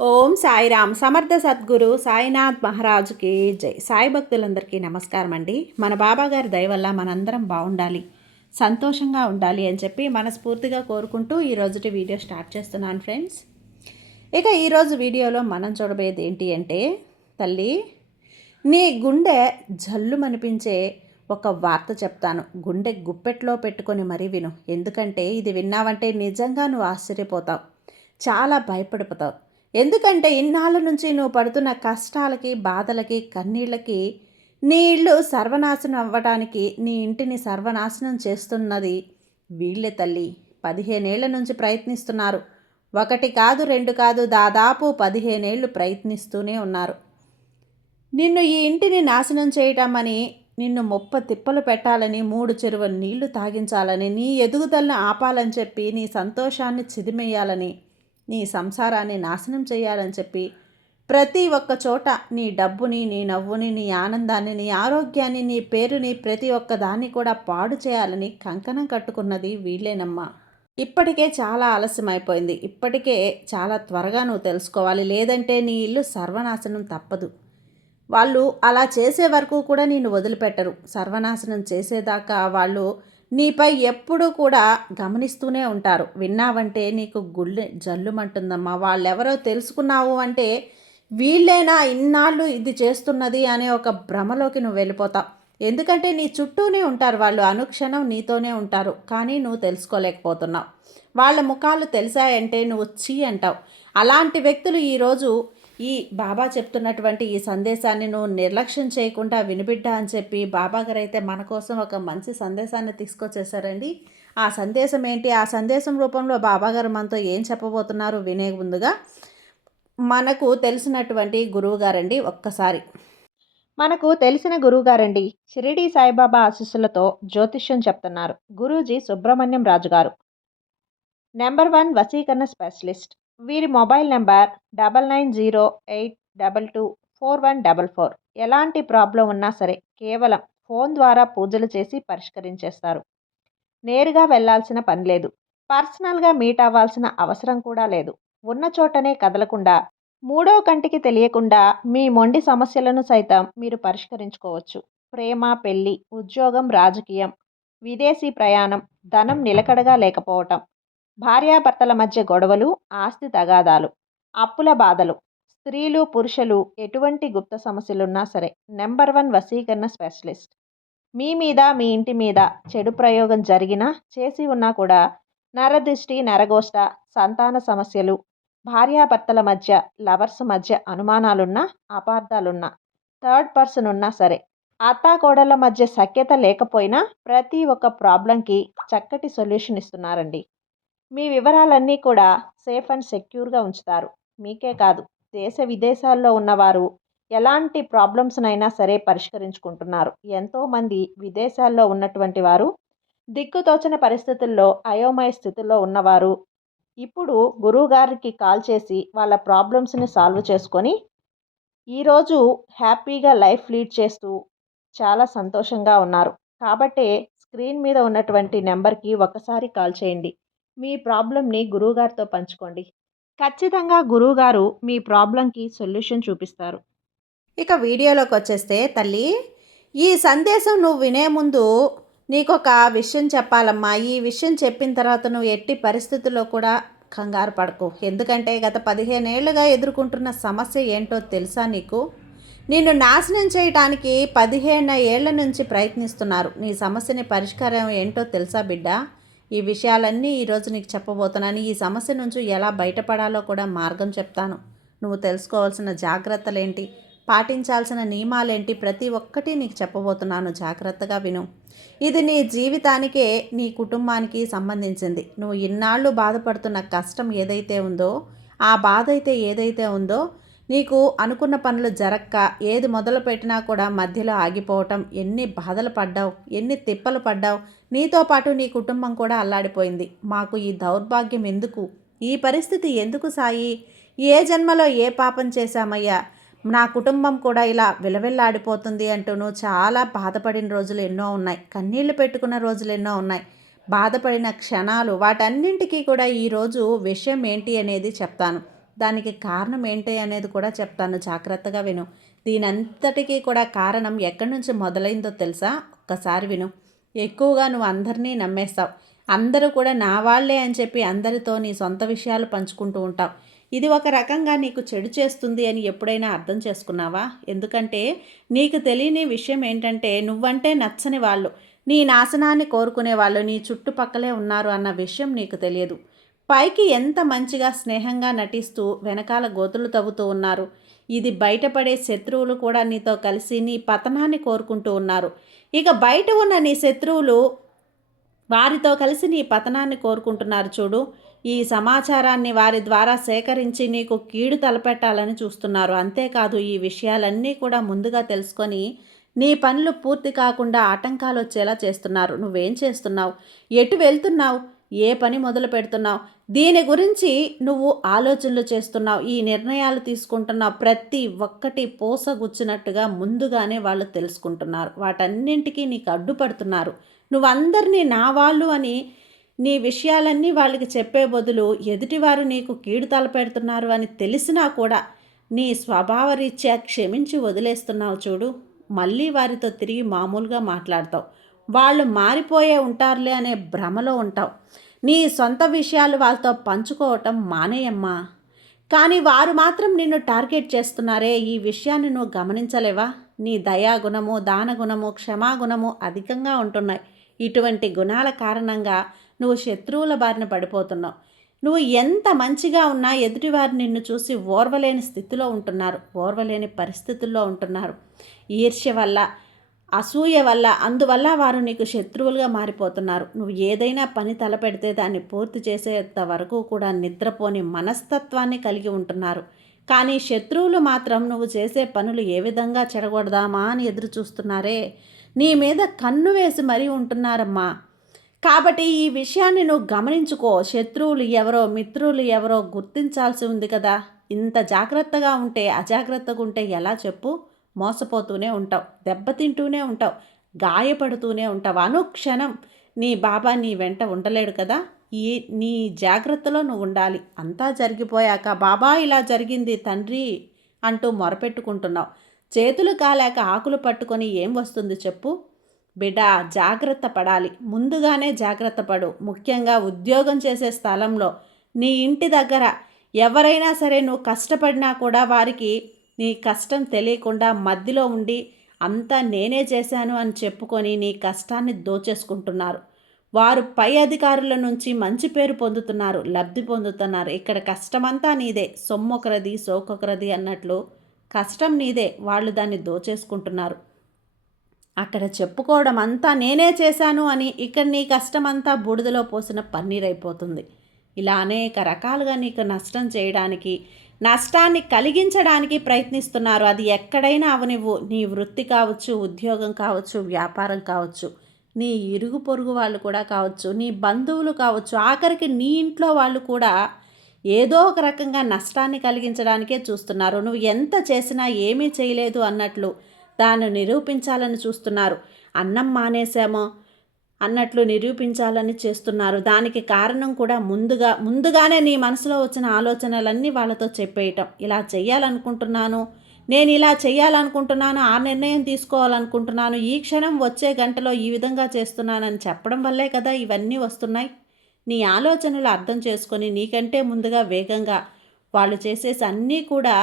ఓం సాయిరామ్. సమర్థ సద్గురు సాయినాథ్ మహారాజుకి జై. సాయి భక్తులందరికీ నమస్కారం అండి. మన బాబాగారి దయ వల్ల మనందరం బాగుండాలి, సంతోషంగా ఉండాలి అని చెప్పి మనస్ఫూర్తిగా కోరుకుంటూ ఈరోజుటి వీడియో స్టార్ట్ చేస్తున్నాను ఫ్రెండ్స్. ఇక ఈరోజు వీడియోలో మనం చూడబోయేది ఏంటి అంటే, తల్లి నీ గుండె జల్లుమనిపించే ఒక వార్త చెప్తాను. గుండె గుప్పెట్లో పెట్టుకొని మరీ విను. ఎందుకంటే ఇది విన్నావంటే నిజంగా నువ్వు ఆశ్చర్యపోతావు, చాలా భయపడిపోతావు. ఎందుకంటే ఇన్నాళ్ళ నుంచి నువ్వు పడుతున్న కష్టాలకి, బాధలకి, కన్నీళ్ళకి నీ ఇల్లు సర్వనాశనం అవ్వడానికి, నీ ఇంటిని సర్వనాశనం చేస్తున్నది వీళ్ళే తల్లి. 15 ఏళ్ల నుంచి ప్రయత్నిస్తున్నారు. ఒకటి కాదు, రెండు కాదు, దాదాపు 15 ఏళ్ళు ప్రయత్నిస్తూనే ఉన్నారు. నిన్ను ఈ ఇంటిని నాశనం చేయటమని, నిన్ను తిప్పలు పెట్టాలని, 3 చెరువుల నీళ్లు తాగించాలని, నీ ఎదుగుదలను ఆపాలని చెప్పి, నీ సంతోషాన్ని చిదిమేయాలని, నీ సంసారాన్ని నాశనం చేయాలని చెప్పి ప్రతి ఒక్క చోట నీ డబ్బుని, నీ నవ్వుని, నీ ఆనందాన్ని, నీ ఆరోగ్యాన్ని, నీ పేరుని, ప్రతి ఒక్క దాన్ని కూడా పాడు చేయాలని కంకణం కట్టుకున్నది వీళ్ళేనమ్మా. ఇప్పటికే చాలా ఆలస్యమైపోయింది. ఇప్పటికే చాలా త్వరగా నువ్వు తెలుసుకోవాలి, లేదంటే నీ ఇల్లు సర్వనాశనం తప్పదు. వాళ్ళు అలా చేసే వరకు కూడా నిన్ను వదిలిపెట్టరు. సర్వనాశనం చేసేదాకా వాళ్ళు నీపై ఎప్పుడూ కూడా గమనిస్తూనే ఉంటారు. విన్నావంటే నీకు గుండె జల్లుమంటుందమ్మా. వాళ్ళెవరో తెలుసుకున్నావు అంటే వీళ్ళేనా ఇన్నాళ్ళు ఇది చేస్తున్నది అనే ఒక భ్రమలోకి నువ్వు వెళ్ళిపోతావు. ఎందుకంటే నీ చుట్టూనే ఉంటారు వాళ్ళు, అనుక్షణం నీతోనే ఉంటారు. కానీ నువ్వు తెలుసుకోలేకపోతున్నావు. వాళ్ళ ముఖాలు తెలిసాయంటే నువ్వు చీ అంటావు. అలాంటి వ్యక్తులు ఈరోజు ఈ బాబా చెప్తున్నటువంటి ఈ సందేశాన్ని నువ్వు నిర్లక్ష్యం చేయకుండా వినిబిడ్డా అని చెప్పి బాబాగారు అయితే మన కోసం ఒక మంచి సందేశాన్ని తీసుకొచ్చేసారండి. ఆ సందేశం ఏంటి, ఆ సందేశం రూపంలో బాబాగారు మనతో ఏం చెప్పబోతున్నారు వినే ముందుగా మనకు తెలిసినటువంటి గురువుగారండి, ఒక్కసారి మనకు తెలిసిన గురువుగారండి, షిరిడి సాయిబాబా ఆశీస్సులతో జ్యోతిష్యం చెప్తున్నారు గురూజీ సుబ్రహ్మణ్యం రాజు గారు, నెంబర్ 1 వశీకరణ స్పెషలిస్ట్. వీరి మొబైల్ నెంబర్ 9908224144. ఎలాంటి ప్రాబ్లం ఉన్నా సరే కేవలం ఫోన్ ద్వారా పూజలు చేసి పరిష్కరించేస్తారు. నేరుగా వెళ్లాల్సిన పని లేదు. పర్సనల్గా మీట్ అవ్వాల్సిన అవసరం కూడా లేదు. ఉన్న చోటనే కదలకుండా, మూడో కంటికి తెలియకుండా మీ మొండి సమస్యలను సైతం మీరు పరిష్కరించుకోవచ్చు. ప్రేమ, పెళ్లి, ఉద్యోగం, రాజకీయం, విదేశీ ప్రయాణం, ధనం నిలకడగా లేకపోవటం, భార్యాభర్తల మధ్య గొడవలు, ఆస్తి తగాదాలు, అప్పుల బాధలు, స్త్రీలు పురుషులు ఎటువంటి గుప్త సమస్యలున్నా సరే నెంబర్ 1 వశీకరణ స్పెషలిస్ట్. మీ మీద, మీ ఇంటి మీద చెడు ప్రయోగం జరిగినా, చేసి ఉన్నా కూడా నరదృష్టి, నరగోష్ట, సంతాన సమస్యలు, భార్యాభర్తల మధ్య, లవర్స్ మధ్య అనుమానాలున్నా, అపార్థాలున్నా, థర్డ్ పర్సన్ ఉన్నా సరే, అత్తాకోడళ్ళ మధ్య సఖ్యత లేకపోయినా ప్రతి ఒక్క ప్రాబ్లంకి చక్కటి సొల్యూషన్ ఇస్తున్నారండి. మీ వివరాలన్నీ కూడా సేఫ్ అండ్ సెక్యూర్గా ఉంచుతారు. మీకే కాదు, దేశ విదేశాల్లో ఉన్నవారు ఎలాంటి ప్రాబ్లమ్స్నైనా సరే పరిష్కరించుకుంటున్నారు. ఎంతోమంది విదేశాల్లో ఉన్నటువంటి వారు, దిక్కుతోచని పరిస్థితుల్లో, అయోమయ స్థితిలో ఉన్నవారు ఇప్పుడు గురువుగారికి కాల్ చేసి వాళ్ళ ప్రాబ్లమ్స్ని సాల్వ్ చేసుకొని ఈరోజు హ్యాపీగా లైఫ్ లీడ్ చేస్తూ చాలా సంతోషంగా ఉన్నారు. కాబట్టే స్క్రీన్ మీద ఉన్నటువంటి నెంబర్కి ఒకసారి కాల్ చేయండి. మీ ప్రాబ్లంని గురువుగారితో పంచుకోండి. ఖచ్చితంగా గురువుగారు మీ ప్రాబ్లంకి సొల్యూషన్ చూపిస్తారు. ఇక వీడియోలోకి వచ్చేస్తే తల్లి, ఈ సందేశం నువ్వు వినే ముందు నీకొక విషయం చెప్పాలమ్మా. ఈ విషయం చెప్పిన తర్వాత నువ్వు ఎట్టి పరిస్థితుల్లో కూడా కంగారు పడకు. ఎందుకంటే గత 15 ఏళ్ళుగా ఎదుర్కొంటున్న సమస్య ఏంటో తెలుసా నీకు? నిన్ను నాశనం చేయడానికి 15 ఏళ్ల నుంచి ప్రయత్నిస్తున్నారు. నీ సమస్యని పరిష్కారం ఏంటో తెలుసా బిడ్డ? ఈ విషయాలన్నీ ఈరోజు నీకు చెప్పబోతున్నాను. ఈ సమస్య నుంచి ఎలా బయటపడాలో కూడా మార్గం చెప్తాను. నువ్వు తెలుసుకోవాల్సిన జాగ్రత్తలేంటి, పాటించాల్సిన నియమాలేంటి, ప్రతి ఒక్కటి నీకు చెప్పబోతున్నాను. జాగ్రత్తగా విను. ఇది నీ జీవితానికే, నీ కుటుంబానికి సంబంధించింది. నువ్వు ఇన్నాళ్ళు బాధపడుతున్న కష్టం ఏదైతే ఉందో, ఆ బాధ అయితే ఏదైతే ఉందో, నీకు అనుకున్న పనులు జరక్క, ఏది మొదలు పెట్టినా కూడా మధ్యలో ఆగిపోవటం, ఎన్ని బాధలు పడ్డావు, ఎన్ని తిప్పలు పడ్డావు, నీతో పాటు నీ కుటుంబం కూడా అల్లాడిపోయింది. మాకు ఈ దౌర్భాగ్యం ఎందుకు, ఈ పరిస్థితి ఎందుకు సాయి, ఏ జన్మలో ఏ పాపం చేశామయ్యా, నా కుటుంబం కూడా ఇలా విలవిల్లాడిపోతుంది అంటూ నువ్వు చాలా బాధపడిన రోజులు ఎన్నో ఉన్నాయి. కన్నీళ్లు పెట్టుకున్న రోజులు ఎన్నో ఉన్నాయి. బాధపడిన క్షణాలు, వాటన్నింటికీ కూడా ఈరోజు విషయం ఏంటి అనేది చెప్తాను. దానికి కారణం ఏంటి అనేది కూడా చెప్తాను, జాగ్రత్తగా విను. దీనంతటికీ కూడా కారణం ఎక్కడి నుంచి మొదలైందో తెలుసా? ఒక్కసారి విను. ఎక్కువగా నువ్వు అందరినీ నమ్మేస్తావు. అందరూ కూడా నా వాళ్ళే అని చెప్పి అందరితో నీ సొంత విషయాలు పంచుకుంటూ ఉంటావు. ఇది ఒక రకంగా నీకు చెడు చేస్తుంది అని ఎప్పుడైనా అర్థం చేసుకున్నావా? ఎందుకంటే నీకు తెలియని విషయం ఏంటంటే, నువ్వంటే నచ్చని వాళ్ళు, నీ నాశనాన్ని కోరుకునే వాళ్ళు నీ చుట్టుపక్కలే ఉన్నారు అన్న విషయం నీకు తెలియదు. పైకి ఎంత మంచిగా స్నేహంగా నటిస్తూ వెనకాల గోతులు తవ్వుతూ ఉన్నారు. ఇది బయటపడే శత్రువులు కూడా నీతో కలిసి నీ పతనాన్ని కోరుకుంటూ ఉన్నారు. ఇక బయట ఉన్న నీ శత్రువులు వారితో కలిసి నీ పతనాన్ని కోరుకుంటున్నారు చూడు. ఈ సమాచారాన్ని వారి ద్వారా సేకరించి నీకు కీడు తలపెట్టాలని చూస్తున్నారు. అంతేకాదు, ఈ విషయాలన్నీ కూడా ముందుగా తెలుసుకొని నీ పనులు పూర్తి కాకుండా ఆటంకాలు వచ్చేలా చేస్తున్నారు. నువ్వేం చేస్తున్నావు? ఎటు వెళ్తున్నావు? ఏ పని మొదలు పెడుతున్నావు? దీని గురించి నువ్వు ఆలోచనలు చేస్తున్నావు, ఈ నిర్ణయాలు తీసుకుంటున్నావు. ప్రతి ఒక్కటి పూసగుచ్చినట్టుగా ముందుగానే వాళ్ళు తెలుసుకుంటున్నారు. వాటన్నింటికీ నీకు అడ్డుపడుతున్నారు. నువ్వందరినీ నా వాళ్ళు అని నీ విషయాలన్నీ వాళ్ళకి చెప్పే బదులు ఎదుటివారు నీకు కీడు తలపెడుతున్నారు అని తెలిసినా కూడా నీ స్వభావరీత్యా క్షమించి వదిలేస్తున్నావు చూడు. మళ్ళీ వారితో తిరిగి మామూలుగా మాట్లాడతావు. వాళ్ళు మారిపోయే ఉంటారులే అనే భ్రమలో ఉంటావు. నీ సొంత విషయాలు వాళ్ళతో పంచుకోవటం మానేయమ్మా. కానీ వారు మాత్రం నిన్ను టార్గెట్ చేస్తున్నారే, ఈ విషయాన్ని నువ్వు గమనించలేవా? నీ దయాగుణము, దానగుణము, క్షమాగుణము అధికంగా ఉంటున్నాయి. ఇటువంటి గుణాల కారణంగా నువ్వు శత్రువుల బారిన పడిపోతున్నావు. నువ్వు ఎంత మంచిగా ఉన్నా ఎదుటివారు నిన్ను చూసి ఓర్వలేని స్థితిలో ఉంటున్నారు, ఓర్వలేని పరిస్థితుల్లో ఉంటున్నారు. ఈర్ష్య వల్ల, అసూయ వల్ల, అందువల్ల వారు నీకు శత్రువులుగా మారిపోతున్నారు. నువ్వు ఏదైనా పని తలపెడితే దాన్ని పూర్తి చేసేంత వరకు కూడా నిద్రపోని మనస్తత్వాన్ని కలిగి ఉంటున్నారు. కానీ శత్రువులు మాత్రం నువ్వు చేసే పనులు ఏ విధంగా చెడగొడదామా అని ఎదురు చూస్తున్నారే. నీ మీద కన్ను వేసి మరీ ఉంటున్నారమ్మా. కాబట్టి ఈ విషయాన్ని నువ్వు గమనించుకో. శత్రువులు ఎవరో, మిత్రులు ఎవరో గుర్తించాల్సి ఉంది కదా. ఇంత జాగ్రత్తగా ఉంటే అజాగ్రత్తగా ఉంటే ఎలా చెప్పు? మోసపోతూనే ఉంటావు, దెబ్బతింటూనే ఉంటావు, గాయపడుతూనే ఉంటావు. అనుక్షణం నీ బాబా నీ వెంట ఉండలేడు కదా. నీ జాగ్రత్తలో నువ్వు ఉండాలి. అంతా జరిగిపోయాక బాబా ఇలా జరిగింది తండ్రి అంటూ మొరపెట్టుకుంటున్నావు. చేతులు కాలేక ఆకులు పట్టుకొని ఏం వస్తుంది చెప్పు? బిడ్డ, జాగ్రత్త పడాలి. ముందుగానే జాగ్రత్త పడు. ముఖ్యంగా ఉద్యోగం చేసే స్థలంలో, నీ ఇంటి దగ్గర ఎవరైనా సరే నువ్వు కష్టపడినా కూడా వారికి నీ కష్టం తెలియకుండా మధ్యలో ఉండి అంతా నేనే చేశాను అని చెప్పుకొని నీ కష్టాన్ని దోచేసుకుంటున్నారు. వారు పై అధికారుల నుంచి మంచి పేరు పొందుతున్నారు, లబ్ధి పొందుతున్నారు. ఇక్కడ కష్టమంతా నీదే, సొమ్మొకరది సోకొకరది అన్నట్లు కష్టం నీదే, వాళ్ళు దాన్ని దోచేసుకుంటున్నారు. అక్కడ చెప్పుకోవడం అంతా నేనే చేశాను అని, ఇక్కడ నీ కష్టమంతా బూడిదలో పోసిన పన్నీరైపోతుంది. ఇలా అనేక రకాలుగా నీకు నష్టం చేయడానికి, నష్టాన్ని కలిగించడానికి ప్రయత్నిస్తున్నారు. అది ఎక్కడైనా అవనివ్వు. నీ వృత్తి కావచ్చు, ఉద్యోగం కావచ్చు, వ్యాపారం కావచ్చు, నీ ఇరుగు పొరుగు వాళ్ళు కూడా కావచ్చు, నీ బంధువులు కావచ్చు, ఆఖరికి నీ ఇంట్లో వాళ్ళు కూడా ఏదో ఒక రకంగా నష్టాన్ని కలిగించడానికే చూస్తున్నారు. నువ్వు ఎంత చేసినా ఏమీ చేయలేదు అన్నట్లు దాన్ని నిరూపించాలని చూస్తున్నారు. అన్నం మానేశామో అన్నట్లు నిరూపించాలని చేస్తున్నారు. దానికి కారణం కూడా ముందుగానే నీ మనసులో వచ్చిన ఆలోచనలన్నీ వాళ్ళతో చెప్పేయటం. ఇలా చెయ్యాలనుకుంటున్నాను, నేను ఇలా చేయాలనుకుంటున్నాను, ఆ నిర్ణయం తీసుకోవాలనుకుంటున్నాను, ఈ క్షణం వచ్చే గంటలో ఈ విధంగా చేస్తున్నానని చెప్పడం వల్లే కదా ఇవన్నీ వస్తున్నాయి. నీ ఆలోచనలు అర్థం చేసుకొని నీకంటే ముందుగా వేగంగా వాళ్ళు చేసేసి అన్నీ కూడా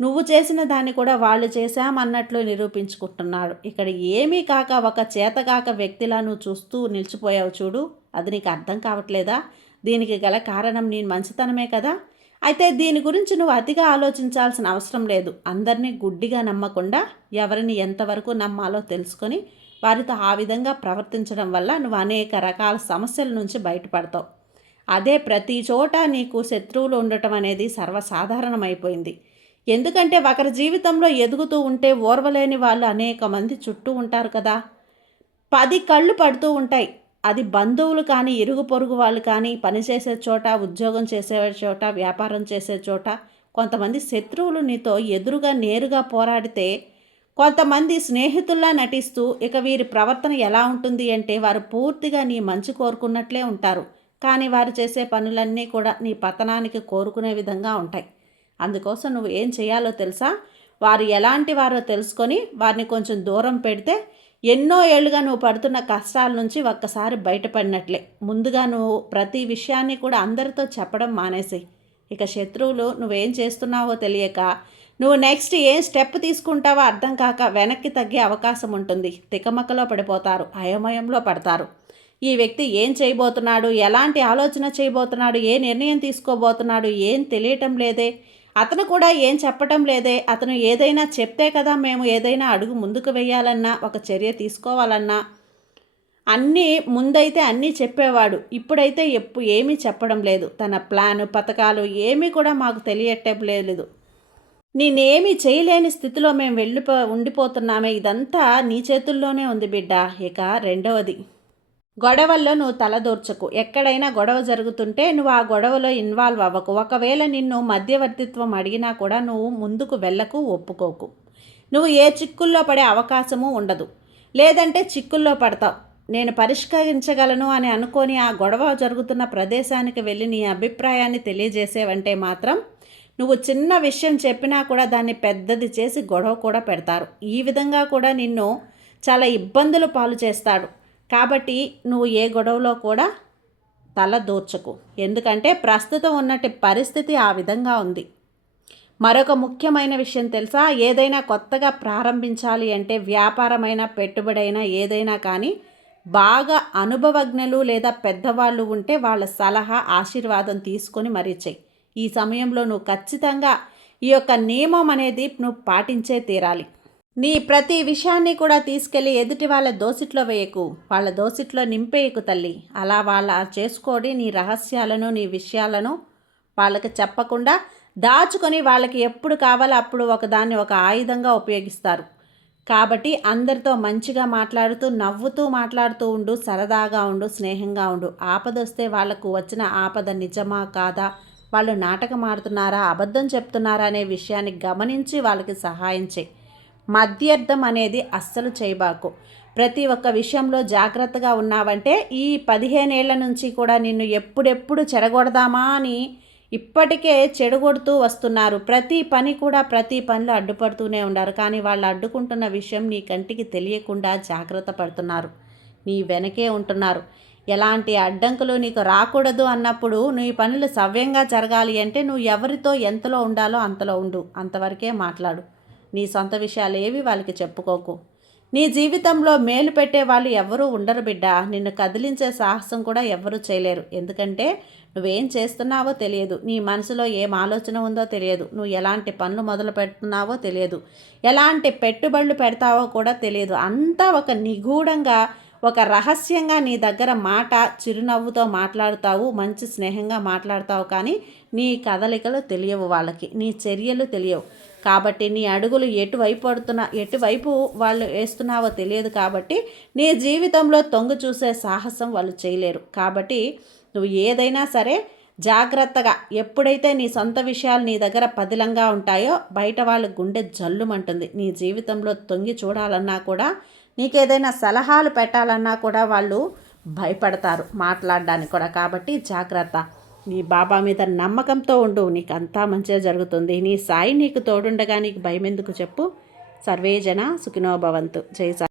నువ్వు చేసిన దాన్ని కూడా వాళ్ళు చేశామన్నట్లు నిరూపించుకుంటున్నాడు. ఇక్కడ ఏమీ కాక ఒక చేతకాక వ్యక్తిలా నువ్వు చూస్తూ నిలిచిపోయావు చూడు. అది నీకు అర్థం కావట్లేదా? దీనికి గల కారణం నీ మంచితనమే కదా. అయితే దీని గురించి నువ్వు అతిగా ఆలోచించాల్సిన అవసరం లేదు. అందరినీ గుడ్డిగా నమ్మకుండా ఎవరిని ఎంతవరకు నమ్మాలో తెలుసుకొని వారితో ఆ విధంగా ప్రవర్తించడం వల్ల నువ్వు అనేక రకాల సమస్యల నుంచి బయటపడతావు. అదే ప్రతి చోట నీకు శత్రువులు ఉండటం అనేది సర్వసాధారణమైపోయింది. ఎందుకంటే ఒకరి జీవితంలో ఎదుగుతూ ఉంటే ఓర్వలేని వాళ్ళు అనేక మంది చుట్టూ ఉంటారు కదా. 10 కళ్ళు పడుతూ ఉంటాయి. అది బంధువులు కానీ, ఇరుగు పొరుగు వాళ్ళు కానీ, పనిచేసే చోట, ఉద్యోగం చేసే చోట, వ్యాపారం చేసే చోట. కొంతమంది శత్రువులు నీతో ఎదురుగా నేరుగా పోరాడితే, కొంతమంది స్నేహితుల్లా నటిస్తూ, ఇక వీరి ప్రవర్తన ఎలా ఉంటుంది అంటే వారు పూర్తిగా నీ మంచి కోరుకున్నట్లే ఉంటారు. కానీ వారు చేసే పనులన్నీ కూడా నీ పతనానికి కోరుకునే విధంగా ఉంటాయి. అందుకోసం నువ్వు ఏం చేయాలో తెలుసా? వారు ఎలాంటి వారో తెలుసుకొని వారిని కొంచెం దూరం పెడితే ఎన్నో ఏళ్ళుగా నువ్వు పడుతున్న కష్టాల నుంచి ఒక్కసారి బయటపడినట్లే. ముందుగా నువ్వు ప్రతి విషయాన్ని కూడా అందరితో చెప్పడం మానేసేయి. ఇక శత్రువులు నువ్వేం చేస్తున్నావో తెలియక, నువ్వు నెక్స్ట్ ఏం స్టెప్ తీసుకుంటావో అర్థం కాక వెనక్కి తగ్గే అవకాశం ఉంటుంది. తికమకలో పడిపోతారు, అయోమయంలో పడతారు. ఈ వ్యక్తి ఏం చేయబోతున్నాడు, ఎలాంటి ఆలోచన చేయబోతున్నాడు, ఏ నిర్ణయం తీసుకోబోతున్నాడు, ఏం తెలియటం లేదే, అతను కూడా ఏం చెప్పటం లేదే. అతను ఏదైనా చెప్తే కదా మేము ఏదైనా అడుగు ముందుకు వేయాలన్నా, ఒక చర్య తీసుకోవాలన్నా అన్నీ ముందైతే అన్నీ చెప్పేవాడు. ఇప్పుడైతే ఏమీ చెప్పడం లేదు. తన ప్లాను, పథకాలు ఏమీ కూడా మాకు తెలియటం లేదు. నేనేమీ చేయలేని స్థితిలో మేము ఉండిపోతున్నామే. ఇదంతా నీ చేతుల్లోనే ఉంది బిడ్డ. ఇక రెండవది, గొడవల్లో నువ్వు తలదూర్చకు. ఎక్కడైనా గొడవ జరుగుతుంటే నువ్వు ఆ గొడవలో ఇన్వాల్వ్ అవ్వకు. ఒకవేళ నిన్ను మధ్యవర్తిత్వం అడిగినా కూడా నువ్వు ముందుకు వెళ్ళకు, ఒప్పుకోకు. నువ్వు ఏ చిక్కుల్లో పడే అవకాశము ఉండదు. లేదంటే చిక్కుల్లో పడతావు. నేను పరిష్కరించగలను అని అనుకొని ఆ గొడవ జరుగుతున్న ప్రదేశానికి వెళ్ళి నీ అభిప్రాయాన్ని తెలియజేసేవంటే మాత్రం నువ్వు చిన్న విషయం చెప్పినా కూడా దాన్ని పెద్దది చేసి గొడవ కూడా పెడతారు. ఈ విధంగా కూడా నిన్ను చాలా ఇబ్బందులు పాలు చేస్తాడు. కాబట్టి నువ్వు ఏ గొడవలో కూడా తల దూర్చకు. ఎందుకంటే ప్రస్తుతం ఉన్నటి పరిస్థితి ఆ విధంగా ఉంది. మరొక ముఖ్యమైన విషయం తెలుసా? ఏదైనా కొత్తగా ప్రారంభించాలి అంటే వ్యాపారమైన, పెట్టుబడైనా ఏదైనా కానీ బాగా అనుభవజ్ఞులు లేదా పెద్దవాళ్ళు ఉంటే వాళ్ళ సలహా, ఆశీర్వాదం తీసుకొని మరీ చెయ్యి. ఈ సమయంలో నువ్వు ఖచ్చితంగా ఈ యొక్క నియమం అనేది నువ్వు పాటించే తీరాలి. నీ ప్రతి విషయాన్ని కూడా తీసుకెళ్ళి ఎదుటి వాళ్ళ దోసిట్లో వేయకు, వాళ్ళ దోసిట్లో నింపేయకు తల్లి. అలా వాళ్ళ చేసుకోడి. నీ రహస్యాలను, నీ విషయాలను వాళ్ళకి చెప్పకుండా దాచుకొని వాళ్ళకి ఎప్పుడు కావాలో అప్పుడు ఒకదాన్ని ఒక ఆయుధంగా ఉపయోగిస్తారు. కాబట్టి అందరితో మంచిగా మాట్లాడుతూ, నవ్వుతూ మాట్లాడుతూ ఉండు, సరదాగా ఉండు, స్నేహంగా ఉండు. ఆపదొస్తే వాళ్ళకు వచ్చిన ఆపద నిజమా కాదా, వాళ్ళు నాటకం ఆడుతున్నారా, అబద్ధం చెప్తున్నారా అనే విషయాన్ని గమనించి వాళ్ళకి సహాయం చేయి. మధ్యర్థం అనేది అస్సలు చేయబాకు. ప్రతి ఒక్క విషయంలో జాగ్రత్తగా ఉన్నావంటే ఈ 15 ఏళ్ల నుంచి కూడా నిన్ను ఎప్పుడెప్పుడు చెడగొడదామా అని ఇప్పటికే చెడగొడుతూ వస్తున్నారు. ప్రతి పనిలో అడ్డుపడుతూనే ఉన్నారు. కానీ వాళ్ళు అడ్డుకుంటున్న విషయం నీ కంటికి తెలియకుండా జాగ్రత్త పడుతున్నారు. నీ వెనకే ఉంటున్నారు. ఎలాంటి అడ్డంకులు నీకు రాకూడదు అన్నప్పుడు నీ పనులు సవ్యంగా జరగాలి అంటే నువ్వు ఎవరితో ఎంతలో ఉండాలో అంతలో ఉండు. అంతవరకే మాట్లాడు. నీ సొంత విషయాలు ఏవి వాళ్ళకి చెప్పుకోకు. నీ జీవితంలో మేలు పెట్టే వాళ్ళు ఎవరూ ఉండరు బిడ్డ. నిన్ను కదిలించే సాహసం కూడా ఎవరూ చేయలేరు. ఎందుకంటే నువ్వేం చేస్తున్నావో తెలియదు. నీ మనసులో ఏం ఆలోచన ఉందో తెలియదు. నువ్వు ఎలాంటి పనులు మొదలు పెడుతున్నావో తెలియదు. ఎలాంటి పెట్టుబడులు పెడతావో కూడా తెలియదు. అంతా ఒక నిగూఢంగా, ఒక రహస్యంగా నీ దగ్గర మాట చిరునవ్వుతో మాట్లాడుతావు, మంచి స్నేహంగా మాట్లాడతావు. కానీ నీ కదలికలు తెలియవు వాళ్ళకి, నీ చర్యలు తెలియవు. కాబట్టి నీ అడుగులు ఎటువైపు వాళ్ళు వేస్తున్నావో తెలియదు. కాబట్టి నీ జీవితంలో తొంగి చూసే సాహసం వాళ్ళు చేయలేరు. కాబట్టి నువ్వు ఏదైనా సరే జాగ్రత్తగా, ఎప్పుడైతే నీ సొంత విషయాలు నీ దగ్గర పదిలంగా ఉంటాయో బయట వాళ్ళ గుండె జల్లుమంటుంది. నీ జీవితంలో తొంగి చూడాలన్నా కూడా, నీకేదైనా సలహాలు పెట్టాలన్నా కూడా వాళ్ళు భయపడతారు మాట్లాడడానికి కూడా. కాబట్టి జాగ్రత్త. నీ బాబా మీద నమ్మకంతో ఉండు. నీకు అంతా మంచిగా జరుగుతుంది. నీ సాయి నీకు తోడుండగా నీకు భయం ఎందుకు చెప్పు. సర్వేజన సుఖినో భవంతు. జై సాయి.